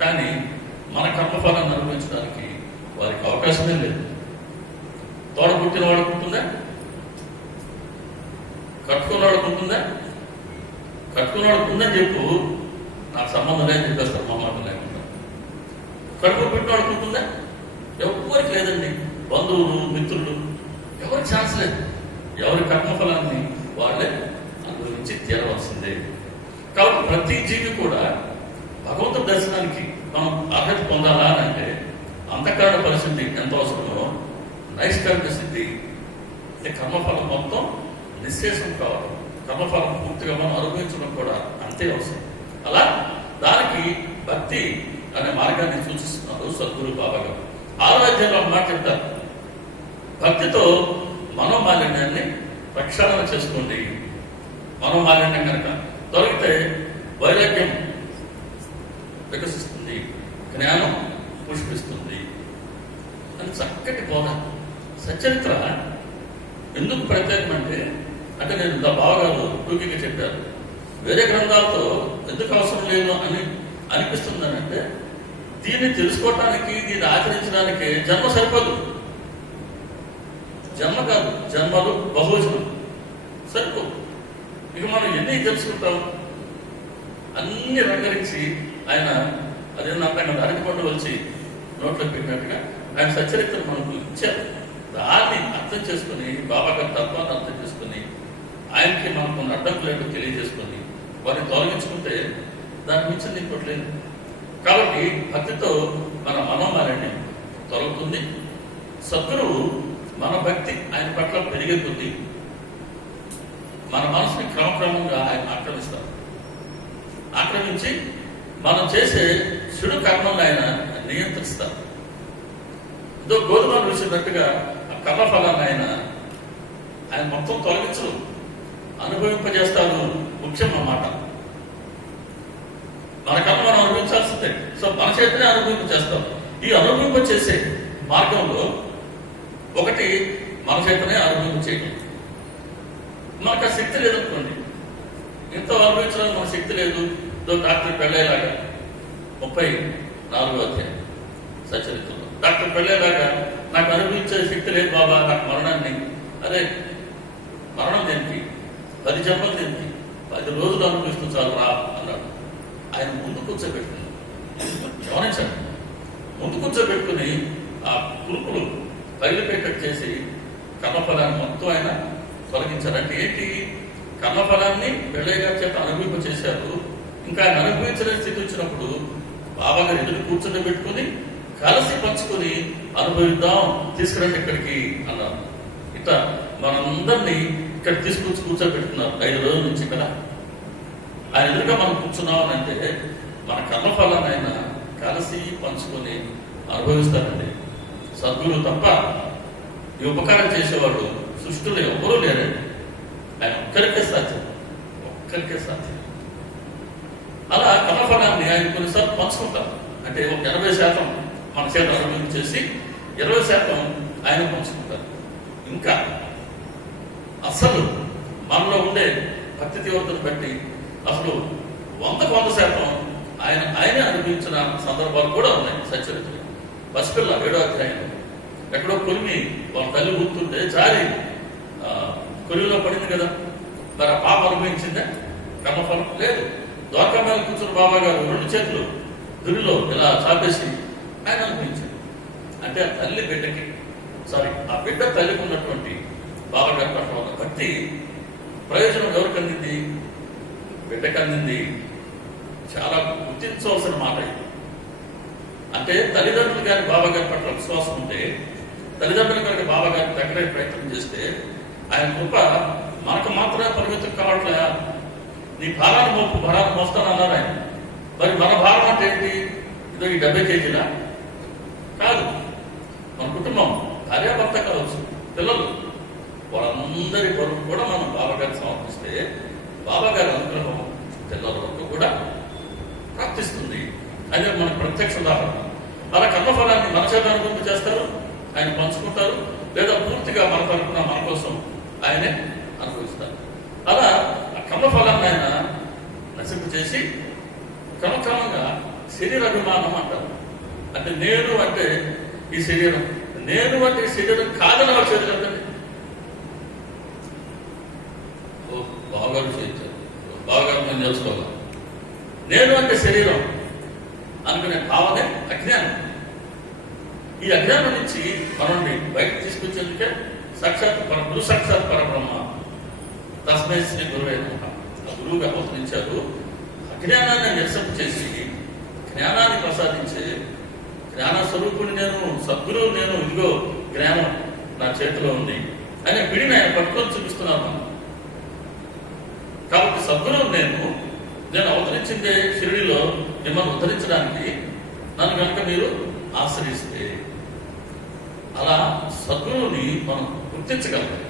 కానీ మన కర్మఫలాన్ని అనుభవించడానికి వారికి అవకాశమే లేదు. తోడ పుట్టిన వాడికి ఉంటుందా కట్టుకున్న వాడికి ఉంటుందా కట్టుకున్న ఉందని చెప్పు. నాకు సంబంధం లేదని చెప్పేస్తారు మా మాట లేకుండా. కడుపు పుట్టిన వాడికి ఉంటుందా ఎవరికి లేదండి. బంధువులు మిత్రులు ఎవరికి ఛాన్స్ లేదు. ఎవరి కర్మఫలాన్ని వాళ్ళే అనుభవించి తీరవలసిందే. కాబట్టి ప్రతి జీవి కూడా దర్శనానికి మనం అర్హత పొందాలా అని అంటే అంతఃకరణ పరిస్థితి ఎంత అవసరమో నైష్కర్మ సిద్ధి ఈ కర్మఫలం మొత్తం నిశ్శేషం కావాలి కర్మఫలం పూర్తిగా మనం అనుభవించడం కూడా అంతే అవసరం. అలా దానికి భక్తి అనే మార్గాన్ని సూచిస్తున్నారు సద్గురు బాబా గారు. ఆరో మాట చెప్తారు. భక్తితో మనోమాలిన్యాన్ని ప్రక్షాళన చేసుకోండి. మనోమాలిన్యం కనుక దొరికితే వైరాగ్యం వికసిస్తుంది. జ్ఞానం పుష్పిస్తుంది. అని చక్కటి బోధ. సచరిత్ర ఎందుకు ప్రత్యేకమంటే అంటే నేను దా బావగారు టూకీగా చెప్పారు. వేరే గ్రంథాలతో ఎందుకు అవసరం లేదు అని అనిపిస్తుందని అంటే దీన్ని తెలుసుకోవటానికి దీన్ని ఆచరించడానికి జన్మ సరిపోదు. జన్మ కాదు జన్మలు బహువచనం సరిపోదు. ఇక మనం ఎన్ని తెలుసుకుంటాం? అన్ని రంగరించి ఆయన అదేంటంటే ఆయన అరటిపండు వచ్చి నోట్లో పెట్టినట్టుగా ఆయన సచరిత్రను మనకు ఇచ్చారు. దాన్ని అర్థం చేసుకుని బాబా గారి తత్వాన్ని అర్థం చేసుకుని ఆయనకి మనకు కొన్ని అడ్డంకులు ఏంటో తెలియజేసుకొని వారిని తొలగించుకుంటే దాని మించింది ఇంకోటి లేదు. కాబట్టి భక్తితో మన మనోమాలిన్యం తొలగుతుంది. సద్గురువు మన భక్తి ఆయన పట్ల పెరిగే కొద్దీ మన మనసుని క్రమక్రమంగా ఆయన ఆక్రమిస్తారు. ఆక్రమించి మనం చేసే చెడు కర్మలను ఆయన నియంత్రిస్తారు. ఏదో గోధుమలు చూసినట్టుగా ఆ కర్మఫలాన్ని ఆయన ఆయన మొత్తం తొలగించరు. అనుభవింపజేస్తాడు ముఖ్యం అన్నమాట మన కర్మ మనం అనుభవించాల్సిందే. సో మన చేతనే అనుభవింపజేస్తాం. ఈ అనుభవింప చేసే మార్గంలో ఒకటి మన చేతనే అనుభవింప చేయడం మనకు ఆ శక్తి లేదనుకోండి. ఇంత అనుభవించడానికి మన శక్తి లేదు. డాక్టర్ పెళ్ళేలాగా ముప్పై నాలుగో అధ్యాయం సచరిత్రలో. డాక్టర్ పెళ్ళేలాగా నాకు అనుభవించే శక్తి లేదు బాబా నాకు మరణాన్ని అరే మరణం దేనికి? పది జన్మలు దేనికి? పది రోజులు అనుభవిస్తూ చాలు రా అన్నాడు. ఆయన ముందు కూర్చోబెట్టుకుని గమనించండి. ముందు కూర్చోబెట్టుకుని ఆ కురుకులు పగిలిపెట్టట్టు చేసి కర్మఫలాన్ని మొత్తం ఆయన తొలగించారు. అంటే ఏంటి? కర్మఫలాన్ని పెళ్ళయ్య చేత అనుభవింప చేశారు ఇంకా ఆయన అనుభవించలేని స్థితి వచ్చినప్పుడు బాబా గారు ఎదురు కూర్చొని పెట్టుకుని కలిసి పంచుకొని అనుభవిద్దాం తీసుకురండి ఇక్కడికి అన్నారు. ఇట్లా మనందరినీ ఇక్కడ తీసుకొచ్చి కూర్చోబెట్టుకున్నారు ఐదు రోజుల నుంచి కదా. ఆయన ఎదురుగా మనం కూర్చున్నాం అని అంటే మన కర్మఫలాన్ని ఆయన కలిసి పంచుకొని అనుభవిస్తారండి. సద్గురు తప్ప ఈ ఉపకారం చేసేవాడు సృష్టిలో ఎవరూ లేరండి. ఆయన ఒక్కరికే సాధ్యం ఒక్కరికే సాధ్యం. అలా కలపడాన్ని ఆయన కొన్నిసార్లు పంచుకుంటాం. అంటే ఒక ఎనభై శాతం మన చేత అనుభవించేసి ఇరవై శాతం ఆయన పంచుకుంటారు. ఇంకా అసలు మనలో ఉండే భక్తి తీవ్రతను బట్టి అసలు వందకు వంద శాతం ఆయన ఆయనే అనుభవించిన సందర్భాలు కూడా ఉన్నాయి సచరిత్ర పసిపిల్ల ఏడో అధ్యాయంలో. ఎక్కడో కొలిమి వాళ్ళ తల్లి గుర్తుంటే జారి కొలిమిలో పడింది కదా. మరి ఆ పాప అనుభవించిందా? కర్మఫలం లేదు. ద్వారకా మీద కూర్చున్న బాబా గారు రెండు చేతులు గురిలో ఇలా చాపేసి ఆయన అనుభవించాడు అంటే ఆ తల్లి బిడ్డకి సారీ ఆ బిడ్డ తల్లికి ఉన్నటువంటి బాబా గారి పట్ల ఉన్న భక్తి ప్రయోజనం ఎవరికి అందింది? బిడ్డకి అందింది. చాలా గుర్తించవలసిన మాట ఇది. అంటే తల్లిదండ్రులు గారి బాబా గారి పట్ల విశ్వాసం ఉంటే తల్లిదండ్రులు గారికి బాబా గారికి దగ్గర ప్రయత్నం చేస్తే ఆయన కృప మనకు మాత్రమే పరిమితం కావట్లే నీ భారాన్ని మోపు భారాన్ని మోస్తాను అన్నారు ఆయన. మరి మన భారం అంటే ఏంటి? ఇదో ఈ డెబ్బై కేజీలా? కాదు. మన కుటుంబం భార్యాభర్త కావచ్చు పిల్లలు. వాళ్ళందరి కొరకు కూడా మనం బాబా గారికి సమర్పిస్తే బాబా గారి అనుగ్రహం పిల్లల వరకు కూడా ప్రాప్తిస్తుంది. అదే మన ప్రత్యక్ష ఉదాహరణ. అలా కర్మఫలాన్ని మన చేత అనుభూతి చేస్తారు ఆయన పంచుకుంటారు లేదా పూర్తిగా మన తరపున మన కోసం ఆయనే అనుభవిస్తారు. అలా కర్మఫలాన్ని ఆయన నశింపు చేసి క్రమక్రమంగా శరీరాభిమానం అంటారు. అంటే నేను అంటే ఈ శరీరం. నేను అంటే ఈ శరీరం కాదని వాళ్ళు చేయగలుగుతుంది ఓ బాగా చేయించారు బాగా నేను తెలుసుకోవాలి. నేను అంటే శరీరం అనుకునే భావనే అజ్ఞానం. ఈ అజ్ఞానం నుంచి మనల్ని బయటకు తీసుకొచ్చేందుకే సాక్షాత్ పర గురు సాక్షాత్ పరబ్రహ్మ తస్మై శ్రీ గురువే గురువుగా అవతరించారు. అజ్ఞానాన్ని నిరసన చేసి జ్ఞానాన్ని ప్రసాదించే జ్ఞాన స్వరూపుని నేను సద్గురువు నేను ఇదిగో జ్ఞానం నా చేతిలో ఉంది అని పిడిని ఆయన పట్టుకొని చూపిస్తున్నాను కాబట్టి సద్గురువు నేను నేను అవతరించిందే షిరిడిలో మిమ్మల్ని ఉద్ధరించడానికి నన్ను కనుక మీరు ఆశ్రయిస్తే అలా సద్గురువుని మనం గుర్తించగలగాలి.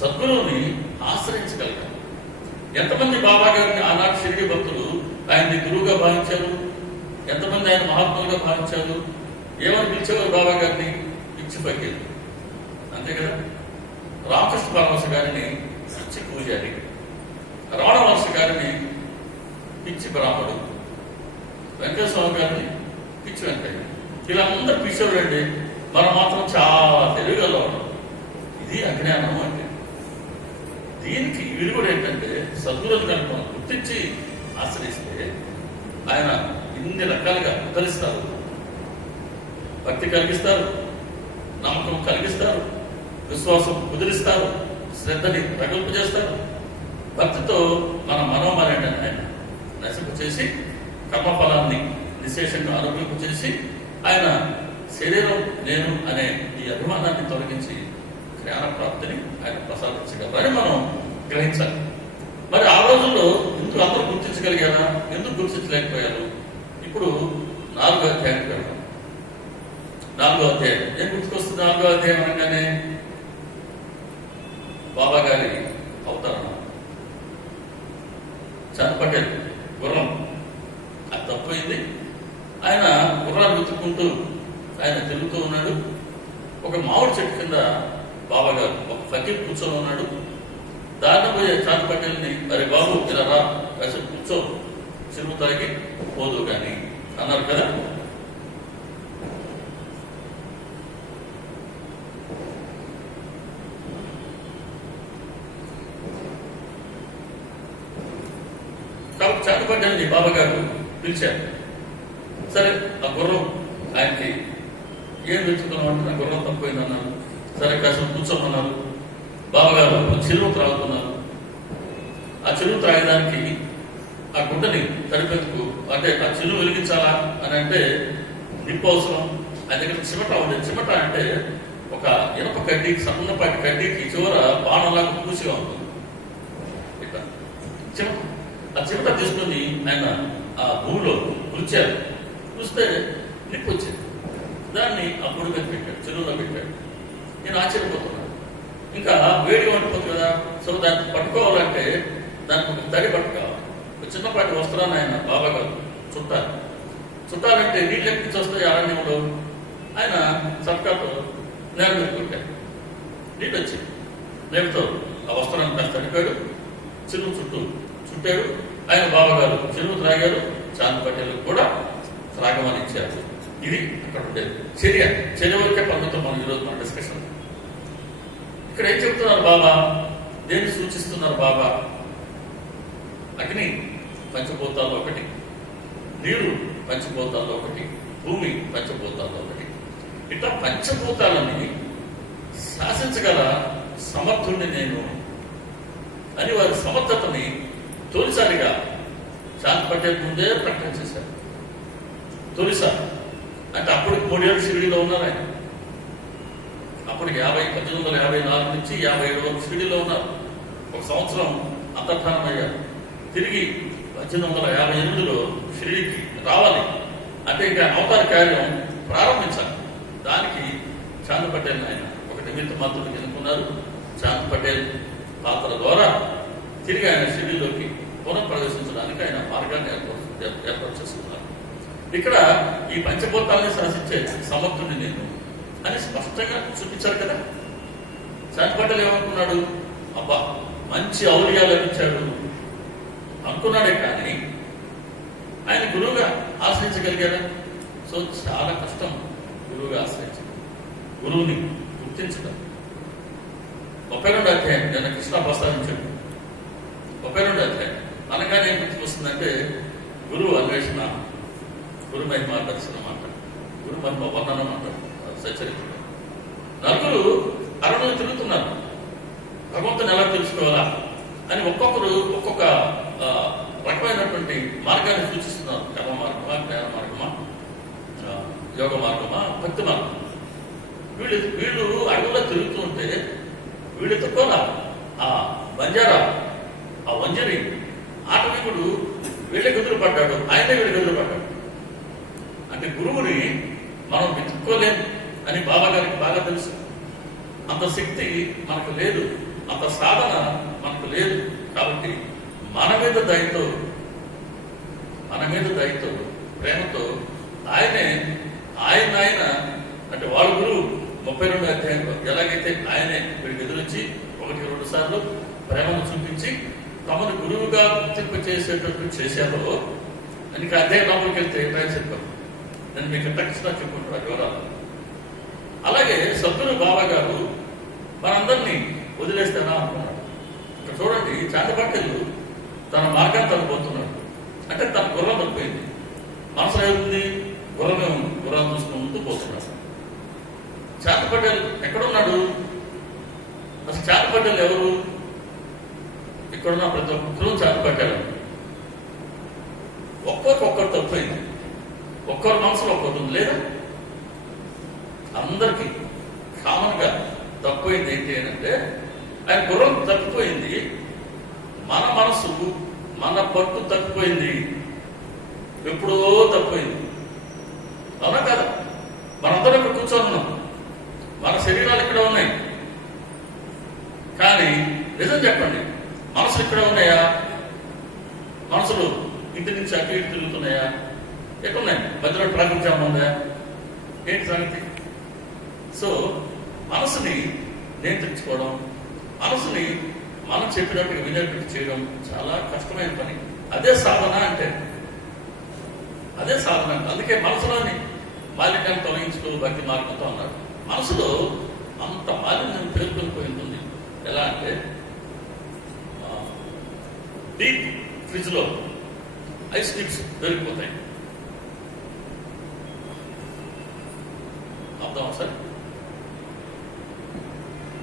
సద్గురువుని ఆశ్రయించగలగాలి. ఎంతమంది బాబా గారిని ఆనాటి షిరిడి భక్తులు ఆయన్ని గురువుగా భావించారు? ఎంతమంది ఆయన మహాత్ములుగా భావించారు? ఏమని పిలిచేవారు బాబా గారిని? పిచ్చి పక్కేది. అంతే కదా? రామకృష్ణ పరమహంస గారిని పిచ్చి పూజారి. రమణ గారిని పిచ్చి బ్రాహ్మడు. వెంకటేశ్వర గారిని పిచ్చి వెంకయ్య. వీళ్ళందరూ పిచ్చోడండి మనం మాత్రం చాలా తెలివిగా ఉన్నాం ఇది అజ్ఞానం అంటే దీనికి విరుగుడు ఏంటంటే సద్గురుని కనుక మనం గుర్తించి ఆశ్రయిస్తే ఆయన ఇన్ని రకాలుగా ఉద్ధరిస్తారు. భక్తి కలిగిస్తారు నమ్మకం కలిగిస్తారు విశ్వాసం కుదిరిస్తారు శ్రద్ధని ప్రగల్ప చేస్తారు. భక్తితో మన మనోమరేటని ఆయన నశింపు చేసి కర్మఫలాన్ని నిశేషంగా ఆరోగ్యం చేసి ఆయన శరీరం నేను అనే ఈ అభిమానాన్ని తొలగించి జ్ఞాన ప్రాప్తిని ఆయన ప్రసాదించగలరని మనం గ్రహించాలి. మరి ఆ రోజుల్లో ఎందుకు అందరూ గుర్తించగలిగారా? ఎందుకు గుర్తించలేకపోయారు? ఇప్పుడు నాలుగో అధ్యాయం పెడతాం నాలుగో అధ్యాయం. ఏం గుర్తుకొస్తుంది నాలుగో అధ్యాయం అనగానే? బాబా గారి అవతరణ చంద్ పటేల్ గుర్రం. అది తప్పైంది ఆయన గుర్రాన్ని వెతుక్కుంటూ ఆయన తిరుగుతూ ఉన్నాడు. ఒక మామిడి చెట్టు కింద బాబా గారు ఒక ఫకీర్ కూర్చొని ఉన్నాడు. దారిన పోయే చాంద్ పటేల్ని అరే బాబు ఇలా రా కాసేపు కూర్చో. చిరుము తాగి పోదు కానీ అన్నారు కదా. కాబట్టి చాటుపడ్డాన్ని బాబా గారు పిలిచారు. సరే ఆ గుర్రం ఆయనకి ఏం తెచ్చుకున్నాం అంటే నా గుర్రం తప్పిపోయింది సరే కాసేపు కూర్చోమన్నారు. బావగారు చెరువు త్రాగుతున్నారు. ఆ చెరువు త్రాగడానికి ఆ గుడ్డని తడిపెందుకు అంటే ఆ చెరువు వెలిగించాలా అని అంటే నిప్పు అవసరం. అది దగ్గర చిమట ఉంది చిమట అంటే ఒక ఇనప కడ్డీకి సన్నపాటి కడ్డీకి చివర బాణంలాగా పూసిగా ఉంటుంది. ఇట్లా చిమట. ఆ చిమట తీసుకొని ఆయన ఆ భూమిలో కూర్చారు చూస్తే నిప్పు వచ్చింది. దాన్ని ఆ గుడి మీద పెట్టాడు చెరువులో పెట్టాడు. నేను ఆశ్చర్యపోతున్నాను. ఇంకా వేడి వండిపోతుంది కదా? సో దాన్ని పట్టుకోవాలంటే దానికి కొంచెం తడి పట్టుకోవాలి. ఒక చిన్నపాటి వస్త్రాన్ని ఆయన బాబా గారు చుట్టాలి. చుట్టాలంటే నీళ్ళు ఎక్కించి వస్తాయి అరణ్యంలో ఆయన సర్కార్తో నేల మీద కొట్టాడు. నీళ్ళు వచ్చి నేలతో ఆ వస్త్రాన్ని కాస్త తడిపాడు చిరువు చుట్టూ చుట్టాడు. ఆయన బాబాగారు చెరువు త్రాగారు. చాంద్ పటేల్ కూడా త్రాగమని ఇచ్చారు. ఇది అక్కడ ఉండేది. చర్య. చర్య వరకే పద్ధతి మనం ఈరోజు మన డిస్కషన్ ఇక్కడ ఏం చెప్తున్నారు బాబా? దేన్ని సూచిస్తున్నారు బాబా? అగ్ని పంచభూతాల్లో ఒకటి నీరు పంచభూతాల్లో ఒకటి భూమి పంచభూతాల్లో ఒకటి. ఇట్లా పంచభూతాలని శాసించగల సమర్థుణ్ణి నేను అని వారి సమర్థతని తొలిసారిగా శాంతి పటేల్ ముందే ప్రకటన చేశారు. తొలిసారి. అంటే అప్పుడు మూడేళ్ళు షిరిడీలో ఉన్నారు ఆయన. అప్పుడు యాభై పద్దెనిమిది వందల యాభై నాలుగు నుంచి యాభై ఏడు వరకు షిరిడీలో ఉన్నారు. ఒక సంవత్సరం అంతర్ధానమయ్యారు. తిరిగి పద్దెనిమిది వందల యాభై ఎనిమిదిలో షిరిడికి రావాలి. అంటే ఇంకా అవతార కార్యం ప్రారంభించాలి. దానికి చాంద్ పటేల్ ఆయన ఒక నిమిత్త మాత్రుడికి ఎన్నుకున్నారు చాంద్ పటేల్ పాత్ర ద్వారా తిరిగి ఆయన షిరిడిలోకి పునఃప్రవేశించడానికి ఆయన మార్గాన్ని ఏర్పరచు ఏర్పాటు చేసుకున్నారు ఇక్కడ ఈ పంచభూతాలని శాసించే సమర్థుడిని నేను అని స్పష్టంగా చూపించారు కదా? చాంద్ ఏమనుకున్నాడు? అబ్బా మంచి ఔలియా లభించాడు. అనుకున్నాడే కానీ ఆయన గురువుగా ఆశ్రయించగలిగారా సో చాలా కష్టం గురువుగా ఆశ్రయించడం. గురువుని గుర్తించడం. ముప్పై రెండు అధ్యాయం నిన్న కృష్ణ ప్రస్తావించాడు ముప్పై రెండు అధ్యాయం. అనగానే ఏం గుర్తుకొస్తుందంటే గురువు అన్వేషణ గురు మహిమ దర్శనం అంటారు గురు మహిమ వర్ణనం అంటారు సచరిత్ర నలుగురు అరణ్యం తిరుగుతున్నారు. భగవంతుని ఎలా తెలుసుకోవాలా అని ఒక్కొక్కరు ఒక్కొక్క రకమైనటువంటి మార్గాన్ని సూచిస్తున్నారు. కర్మ మార్గమా జ్ఞాన మార్గమా యోగ మార్గమా భక్తి మార్గం వీళ్ళు వీళ్ళు అడవుల్లో తిరుగుతూ ఉంటే వీళ్ళు తక్కువ ఆ బంజారా ఆ వంజరి ఆటవికుడు వీళ్ళ గదులు పడ్డాడు. ఆయనే వీళ్ళ గదులు పడ్డాడు. అంటే గురువుని మనం వెతుక్కోలేము అని బాబా గారికి బాగా తెలుసు. అంత శక్తి మనకు లేదు. అంత సాధన మనకు లేదు. కాబట్టి మన మీద దయతో మన మీద దయతో ప్రేమతో ఆయనే ఆయన ఆయన అంటే వాళ్ళ గురువు ముప్పై రెండు అధ్యాయంలో ఎలాగైతే ఆయనే వీడికి ఎదురొచ్చి ఒకటి రెండు సార్లు ప్రేమను చూపించి తమను గురువుగా గుర్తింపు చేసేటట్టు చేశారో అని అదే లోపలికి వెళ్తే ఏమైనా చెప్పాను నేను మీకు టెక్స్ట్గా చెప్పుకుంటున్నా వివరాలు. అలాగే సద్గురు బాబా గారు మనందరినీ వదిలేస్తానా అనుకున్నాడు ఇక్కడ చూడండి చాటపట్టెలు తన మార్గాన్ని తను పోతున్నాడు అంటే తన గుర్రం తప్పిపోయింది. మనసులో ఏముంది? గుర్రమే ఉంది. గుర్రం చూసుకుంటూ పోతున్నాడు చాటపట్టెలు ఎక్కడున్నాడు? అసలు చాటపట్టెలు ఎవరు? ఇక్కడున్న ప్రతి ఒక్కరు చాటపట్టారు ఒక్కొక్కరు తప్పిపోయింది. ఒక్కరు మనసులో ఒక్కరు ఉంది. లేదా? అందరికీ కామన్గా తప్పిపోయింది ఏంటి అని అంటే ఆయన గుర్రం తప్పిపోయింది మన మనసు మన పట్టు తప్పిపోయింది ఎప్పుడో తప్పిపోయింది. అవునా కదా? మనందరం ఇక్కడ కూర్చొని ఉన్నాం. మన శరీరాలు ఇక్కడ ఉన్నాయి. కానీ నిజం చెప్పండి మనసులు ఇక్కడ ఉన్నాయా? మనసులు ఇంటి నుంచి అటు ఇటు తిరుగుతున్నాయా? ఎక్కడున్నాయి? మధ్యలో ట్రాఫిక్ జామ్ ఉందా? ఏంటి సంగతి? సో మనసుని నియంత్రించుకోవడం మనసుని మనం చెప్పినట్టుగా వినేటట్టు చేయడం చాలా కష్టమైన పని. అదే సాధన అంటే అదే సాధన అంటే అందుకే మనసులోని మాలిన్యాన్ని తొలగించుకో భక్తి మార్గంతో అన్నారు. మనసులో అంత మాలిన్యం పేర్కొని పోయి ఉంటుంది. ఎలా అంటే డీప్ ఫ్రిడ్జ్లో ఐస్ క్యూబ్స్ పెరిగిపోతాయి అర్థం సార్?